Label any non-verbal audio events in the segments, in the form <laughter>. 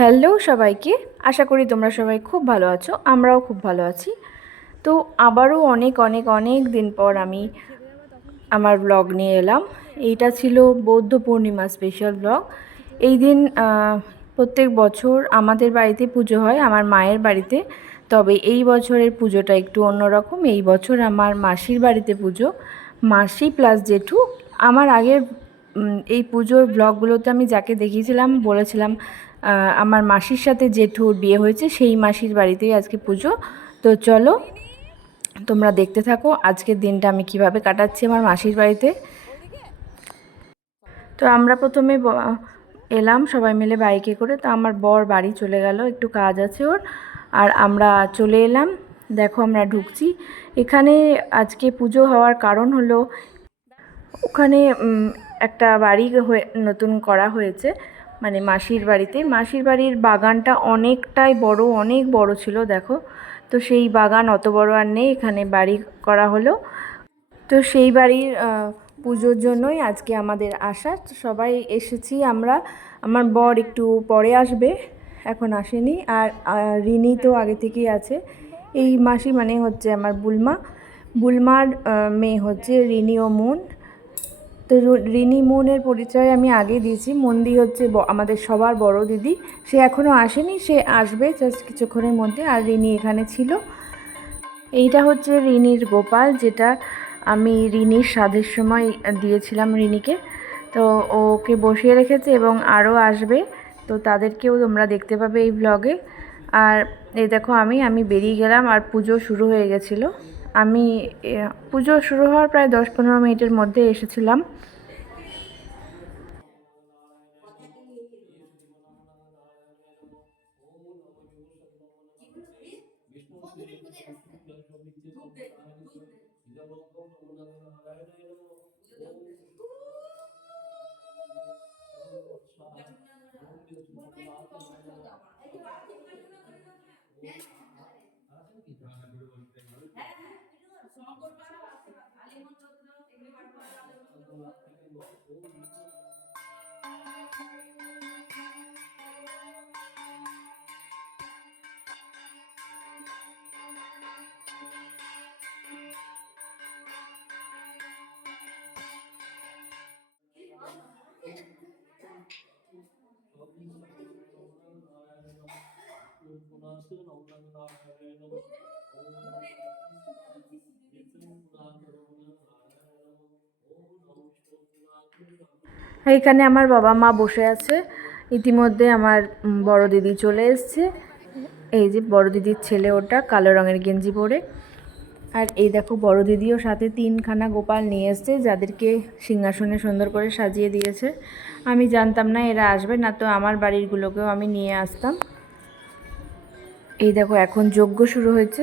Hello সবাইকে। আশা করি তোমরা সবাই খুব ভালো আছো, আমরাও খুব ভালো আছি। তো আবারও অনেক অনেক অনেক দিন পর আমি আমার ব্লগ নিয়ে এলাম। এইটা ছিল বৌদ্ধ পূর্ণিমা স্পেশাল ব্লগ এই দিন প্রত্যেক বছর আমাদের বাড়িতে পুজো হয় আমার মায়ের বাড়িতে। তবে এই বছরের পুজোটা একটু অন্যরকম। এই বছর আমার মাসির বাড়িতে পুজো। মাসি প্লাস জেঠু। আমার আগের এই পুজোর ব্লগগুলোতে আমি যাকে দেখিয়েছিলাম, বলেছিলাম আমার মাসির সাথে জেঠুর বিয়ে হয়েছে, সেই মাসির বাড়িতেই আজকে পুজো। তো চলো, তোমরা দেখতে থাকো আজকের দিনটা আমি কীভাবে কাটাচ্ছি আমার মাসির বাড়িতে। তো আমরা প্রথমে এলাম সবাই মিলে বাইকে করে, তো আমার বর বাড়ি চলে গেল, একটু কাজ আছে ওর। আর আমরা চলে এলাম, দেখো আমরা ঢুকছি। এখানে আজকে পুজো হওয়ার কারণ হলো, ওখানে একটা বাড়ি হয়ে, নতুন করা হয়েছে। মানে মাসির বাড়িতে। মাসির বাড়ির বাগানটা অনেকটাই বড়, অনেক বড় ছিল, দেখো। তো সেই বাগান অত বড় আর নেই, এখানে বাড়ি করা হলো। তো সেই বাড়ির পুজোর জন্যই আজকে আমাদের আসা। সবাই এসেছি আমরা। আমার বর একটু পরে আসবে, এখন আসেনি। আর রিনি তো আগে থেকেই আছে। এই মাসি মানে হচ্ছে আমার বুলমা। বুলমার মেয়ে হচ্ছে রিনি ও মুন। তো রিনি মুনের পরিচয় আমি আগে দিয়েছি। মন্দি হচ্ছে আমাদের সবার বড় দিদি। সে এখনও আসেনি, সে আসবে জাস্ট কিছুক্ষণের মধ্যে। আর রিনি এখানে ছিল। এইটা হচ্ছে রিনির গোপাল, যেটা আমি রিনির স্বাদের সময় দিয়েছিলাম রিনিকে। তো ওকে বসিয়ে রেখেছে এবং আরও আসবে। তো তাদেরকেও তোমরা দেখতে পাবে এই ব্লগে আর এই দেখো আমি আমি বেরিয়ে গেলাম আর পুজো শুরু হয়ে গেছিল। আমি পুজো শুরু হওয়ার প্রায় দশ পনেরো মিনিটের মধ্যে এসেছিলাম। 좋은 위치 나 এখানে আমার বাবা মা বসে আছে। ইতিমধ্যে আমার বড় দিদি চলে এসছে। এই যে বড় দিদির ছেলে ওটা, কালো রঙের গেঞ্জি পরে। আর এই দেখো বড় দিদিও সাথে তিনখানা গোপাল নিয়ে এসছে, যাদেরকে সিংহাসনে সুন্দর করে সাজিয়ে দিয়েছে। আমি জানতাম না এরা আসবে, না তো আমার বাড়িরগুলোকেও আমি নিয়ে আসতাম। এই দেখো এখন যজ্ঞ শুরু হয়েছে।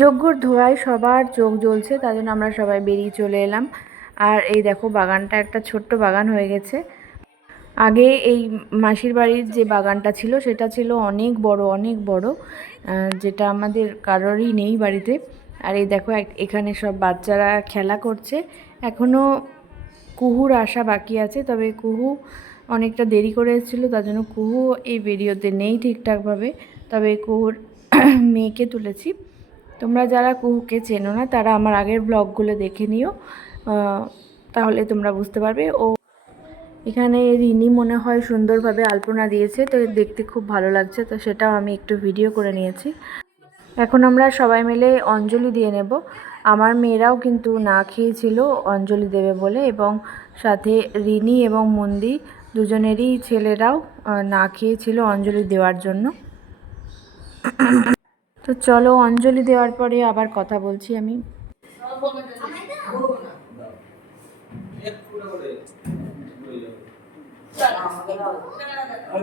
যজ্ঞর ধোয়ায় সবার চোখ জ্বলছে, তার জন্য আমরা সবাই বেরিয়ে চলে এলাম। আর এই দেখো, বাগানটা একটা ছোট্ট বাগান হয়ে গেছে। আগে এই মাসির বাড়ির যে বাগানটা ছিল, সেটা ছিল অনেক বড় অনেক বড় যেটা আমাদের কারোরই নেই বাড়িতে। আর এই দেখো এখানে সব বাচ্চারা খেলা করছে। এখনও কুহুর আসা বাকি আছে, তবে কুহু অনেকটা দেরি করে এসেছিল, তার জন্য কুহু এই ভিডিওতে নেই ঠিকঠাকভাবে। তবে কুহুর <clears throat> মেয়েকে তুলেছি। তোমরা যারা কুহুকে চেনো না, তারা আমার আগের ব্লগগুলো দেখে নিও। তাহলে তোমরা বুঝতে পারবে। ও এখানে রিনি মনে হয় সুন্দরভাবে আলপনা দিয়েছে, তো দেখতে খুব ভালো লাগছে, তো সেটাও আমি একটু ভিডিও করে নিয়েছি। এখন আমরা সবাই মিলে অঞ্জলি দিয়ে নেব। আমার মেয়েরাও কিন্তু না খেয়েছিল অঞ্জলি দেবে বলে, এবং সাথে রিনি এবং মন্দি দুজনেরই ছেলেরাও না খেয়েছিল অঞ্জলি দেওয়ার জন্য। তো চলো অঞ্জলি দেওয়ার পরে আবার কথা বলছি আমি। আর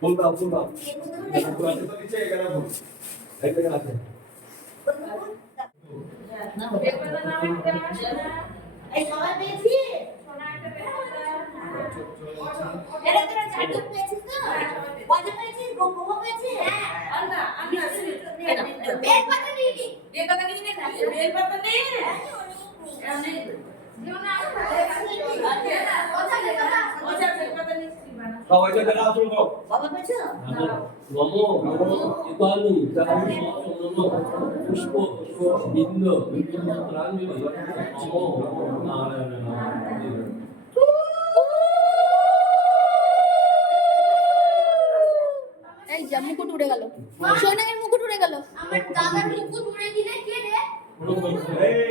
ফুল দাও ফুল দাও। ফুল আছে। এই সবাই পেয়েছি? এটা তোরা চারজন পেয়েছিস তো। কয়জন পেয়েছিস গো- পেয়েছিস বেল পাতা নিয়ে নি। সবাই তো দেখা শুরু করো বাবা পেয়েছ? নমো ইতালি নমো পুষ্প বিন্দ নারায়ণ এই যা মুকুট উড়ে গেল। সোনাইয়ের মুকুট উড়ে গেল। আমার দাদার মুকুট উড়ে দিলে কে রে? এই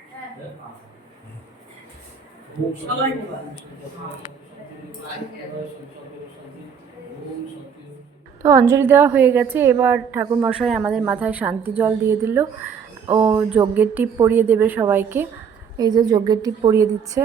তো অঞ্জলি দেওয়া হয়ে গেছে। এবার ঠাকুর মশাই আমাদের মাথায় শান্তি জল দিয়ে দিল। ও যজ্ঞের টিপ পরিয়ে দেবে সবাইকে। এই যে যজ্ঞের টিপ পরিয়ে দিচ্ছে।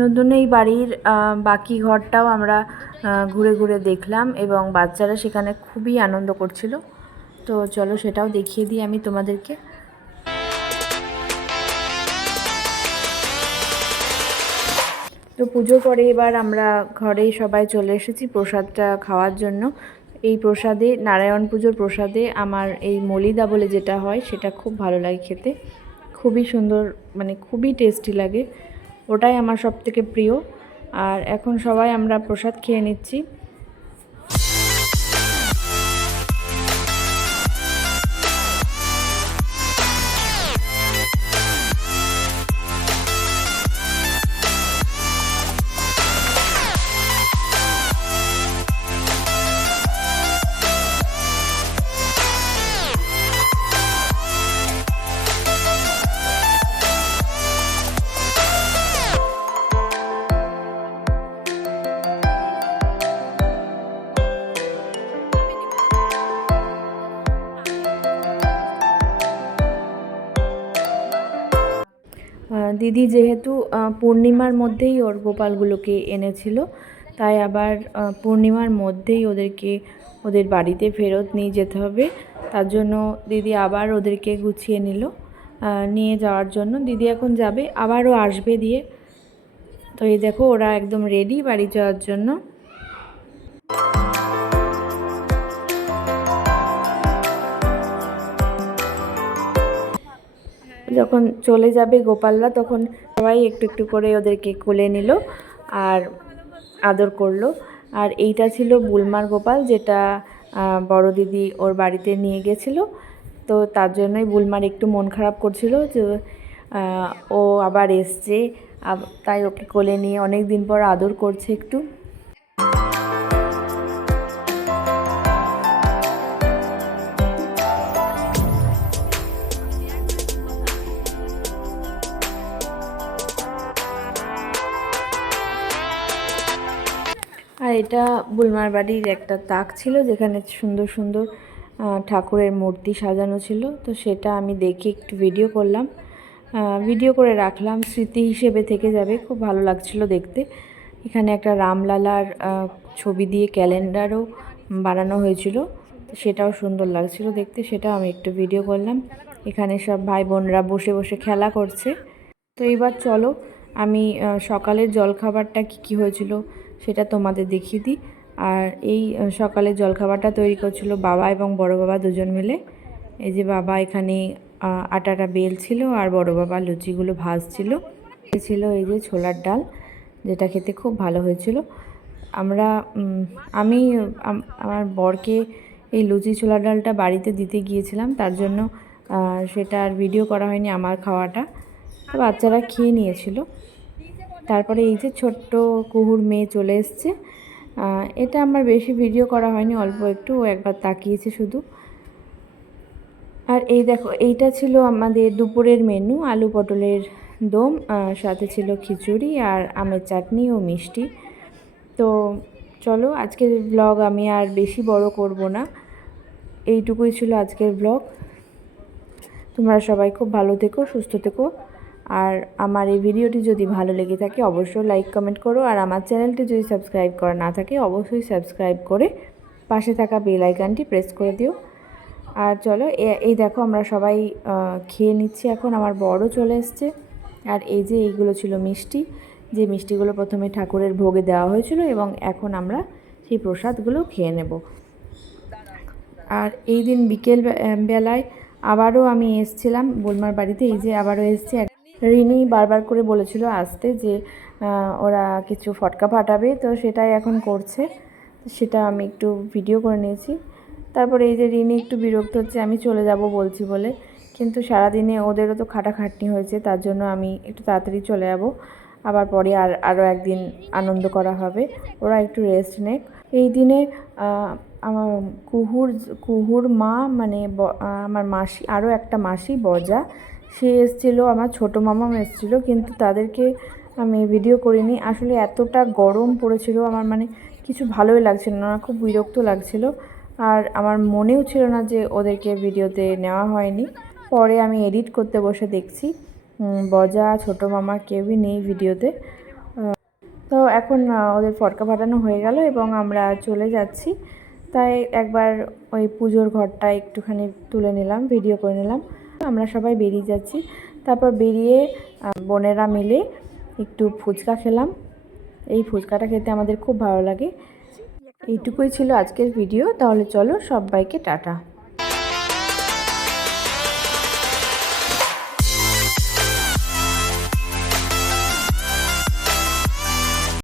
নতুন এই বাড়ির বাকি ঘরটাও আমরা ঘুরে ঘুরে দেখলাম এবং বাচ্চারা সেখানে খুবই আনন্দ করছিল। তো চলো সেটাও দেখিয়ে দিই আমি তোমাদেরকে। তো পুজো করে এবার আমরা ঘরে সবাই চলে এসেছি প্রসাদটা খাওয়ার জন্য। এই প্রসাদে, নারায়ণ পুজোর প্রসাদে আমার এই মলিদা বলে যেটা হয়, সেটা খুব ভালো লাগে খেতে। খুবই সুন্দর মানে খুবই টেস্টি লাগে। ওটাই আমার সবথেকে প্রিয়। আর এখন সবাই আমরা প্রসাদ খেয়ে নিচ্ছি। দিদি যেহেতু পূর্ণিমার মধ্যেই ওর গোপালগুলোকে এনেছিল, তাই আবার পূর্ণিমার মধ্যেই ওদেরকে ওদের বাড়িতে ফেরত নিয়ে যেতে হবে। তার জন্য দিদি আবার ওদেরকে গুছিয়ে নিল নিয়ে যাওয়ার জন্য। দিদি এখন যাবে, আবারও আসবে দিয়ে। তো এই দেখো, ওরা একদম রেডি বাড়ি যাওয়ার জন্য। যখন চলে যাবে গোপালরা, তখন সবাই একটু একটু করে ওদেরকে কোলে নিল আর আদর করল। আর এইটা ছিল বুলমার গোপাল, যেটা বড় দিদি ওর বাড়িতে নিয়ে গেছিল। তো তার জন্যই বুলমার একটু মন খারাপ করছিল যে ও আবার এসছে। তাই ওকে কোলে নিয়ে অনেক দিন পর আদর করছে একটু। এটা বুলমার বাড়ির একটা তাক ছিল, যেখানে সুন্দর সুন্দর ঠাকুরের মূর্তি সাজানো ছিল। তো সেটা আমি দেখে একটু ভিডিও করলাম। ভিডিও করে রাখলাম, স্মৃতি হিসেবে থেকে যাবে। খুব ভালো লাগছিল দেখতে। এখানে একটা রামলালার ছবি দিয়ে ক্যালেন্ডারও বানানো হয়েছিল। সেটাও সুন্দর লাগছিল দেখতে, সেটাও আমি একটু ভিডিও করলাম। এখানে সব ভাই বোনরা বসে বসে খেলা করছে। তো এবার চলো, আমি সকালের জলখাবারটা কী কী হয়েছিল সেটা তোমাদের দেখিয়ে দিই। আর এই সকালে জলখাবারটা তৈরি করছিল বাবা এবং বড় বাবা দুজন মিলে। এই যে বাবা এখানে আটাটা বেলছিল আর বড় বাবা লুচিগুলো ভাজছিল। ছিল এই যে ছোলার ডাল, যেটা খেতে খুব ভালো হয়েছিল। আমরা আমি আমার বরকে এই লুচি ছোলার ডালটা বাড়িতে দিতে গিয়েছিলাম। তার জন্য সেটা আর ভিডিও করা হয়নি আমার খাওয়াটা। বাচ্চারা খেয়ে নিয়েছিল। তারপরে এই যে ছোট্ট কুহুর মেয়ে চলে এসছে। এটা আমার বেশি ভিডিও করা হয়নি, অল্প একটু একবার তাকিয়েছে শুধু। আর এই দেখো, এইটা ছিল আমাদের দুপুরের মেনু, আলু পটলের দম সাথে ছিল খিচুড়ি আর আমের চাটনি ও মিষ্টি। তো চলো, আজকের ব্লগ আমি আর বেশি বড় করব না। এইটুকুই ছিল আজকের ব্লগ তোমরা সবাই খুব ভালো থেকো, সুস্থ থেকো। আর আমার এই ভিডিওটি যদি ভালো লেগে থাকে, অবশ্যই লাইক কমেন্ট করো। আর আমার চ্যানেলটি যদি সাবস্ক্রাইব করা না থাকে, অবশ্যই সাবস্ক্রাইব করে পাশে থাকা বেল আইকনটি প্রেস করে দিও। আর চলো এই দেখো আমরা সবাই খেয়ে নিচ্ছি এখন। আমার বড় চলে এসছে। আর এই যে এইগুলো ছিল মিষ্টি, যে মিষ্টিগুলো প্রথমে ঠাকুরের ভোগে দেওয়া হয়েছিল এবং এখন আমরা সেই প্রসাদগুলো খেয়ে নেব। আর এই দিন বিকেল বেলায় আবারও আমি এসছিলাম বোলমার বাড়িতে। এই যে আবারও এসছি রিনি বারবার করে বলেছিল আসতে যে ওরা কিছু ফটকা ফাটাবে তো সেটাই এখন করছে। সেটা আমি একটু ভিডিও করে নিয়েছি। তারপরে এই যে রিনি একটু বিরক্ত হচ্ছে, আমি চলে যাব বলছি বলে। কিন্তু সারাদিনে ওদেরও তো খাটাখাটনি হয়েছে, তার জন্য আমি একটু তাড়াতাড়ি চলে যাব। আবার পরে আর আরও একদিন আনন্দ করা হবে। ওরা একটু রেস্ট নেক। এই দিনে আমার কুহুর কুহুর মা মানে আমার মাসি, আরও একটা মাসি, বজা। সে এসেছিল, আমার ছোটো মামাও এসেছিল, কিন্তু তাদেরকে আমি ভিডিও করিনি। আসলে এতটা গরম পড়েছিল, আমার মানে কিছু ভালোই লাগছিল না, খুব বিরক্ত লাগছিল। আর আমার মনেও ছিল না যে ওদেরকে ভিডিওতে নেওয়া হয়নি। পরে আমি এডিট করতে বসে দেখছি বজা, ছোটো মামা কেউই নেই ভিডিওতে তো এখন ওদের ফটকা ফাটানো হয়ে গেল এবং আমরা চলে যাচ্ছি। তাই একবার ওই পুজোর ঘরটা একটুখানি তুলে নিলাম ভিডিও করে নিলাম। আমরা সবাই বেরিয়ে যাচ্ছি। তারপর বেরিয়ে বোনেরা মিলে একটু ফুচকা খেলাম। এই ফুচকাটা খেতে আমাদের খুব ভালো লাগে। এইটুকুই ছিল আজকের ভিডিও। তাহলে চলো সবাইকে টাটা।